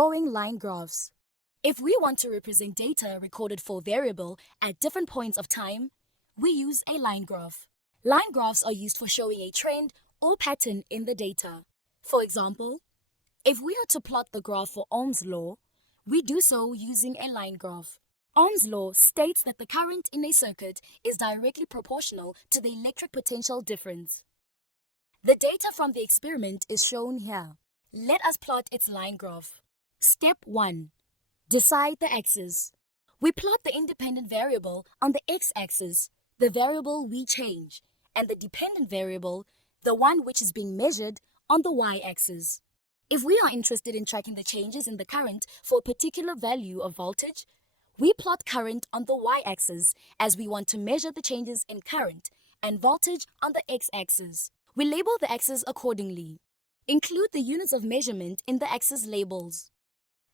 Drawing line graphs. If we want to represent data recorded for a variable at different points of time, we use a line graph. Line graphs are used for showing a trend or pattern in the data. For example, if we are to plot the graph for Ohm's law, we do so using a line graph. Ohm's law states that the current in a circuit is directly proportional to the electric potential difference. The data from the experiment is shown here. Let us plot its line graph. Step 1. Decide the axis. We plot the independent variable on the x-axis, the variable we change, and the dependent variable, the one which is being measured, on the y-axis. If we are interested in tracking the changes in the current for a particular value of voltage, we plot current on the y-axis as we want to measure the changes in current and voltage on the x-axis. We label the axis accordingly. Include the units of measurement in the axis labels.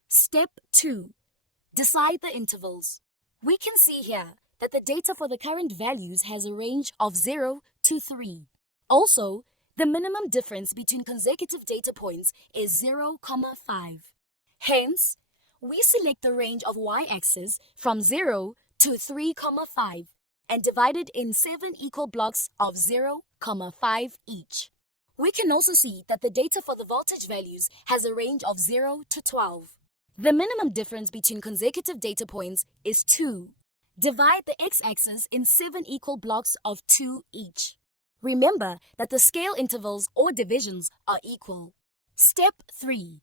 Step 2. Decide the intervals. We can see here that the data for the current values has a range of 0 to 3. Also, the minimum difference between consecutive data points is 0,5. Hence, we select the range of y-axis from 0 to 3,5 and divide it in 7 equal blocks of 0,5 each. We can also see that the data for the voltage values has a range of 0 to 12. The minimum difference between consecutive data points is 2. Divide the x-axis in 7 equal blocks of 2 each. Remember that the scale intervals or divisions are equal. Step 3.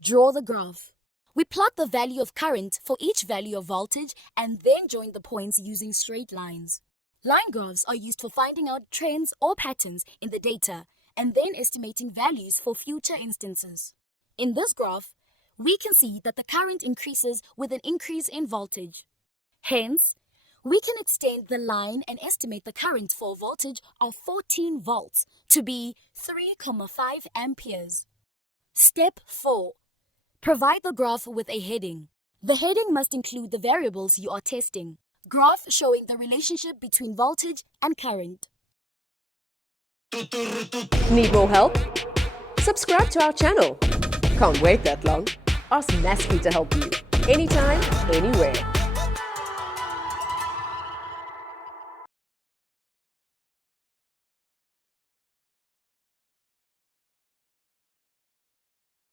Draw the graph. We plot the value of current for each value of voltage and then join the points using straight lines. Line graphs are used for finding out trends or patterns in the data and then estimating values for future instances. In this graph, we can see that the current increases with an increase in voltage. Hence, we can extend the line and estimate the current for a voltage of 14 volts to be 3,5 amperes. Step 4. Provide the graph with a heading. The heading must include the variables you are testing. Graph showing the relationship between voltage and current. Need more help? Subscribe to our channel. Can't wait that long? Ask Masky to help you. Anytime, anywhere.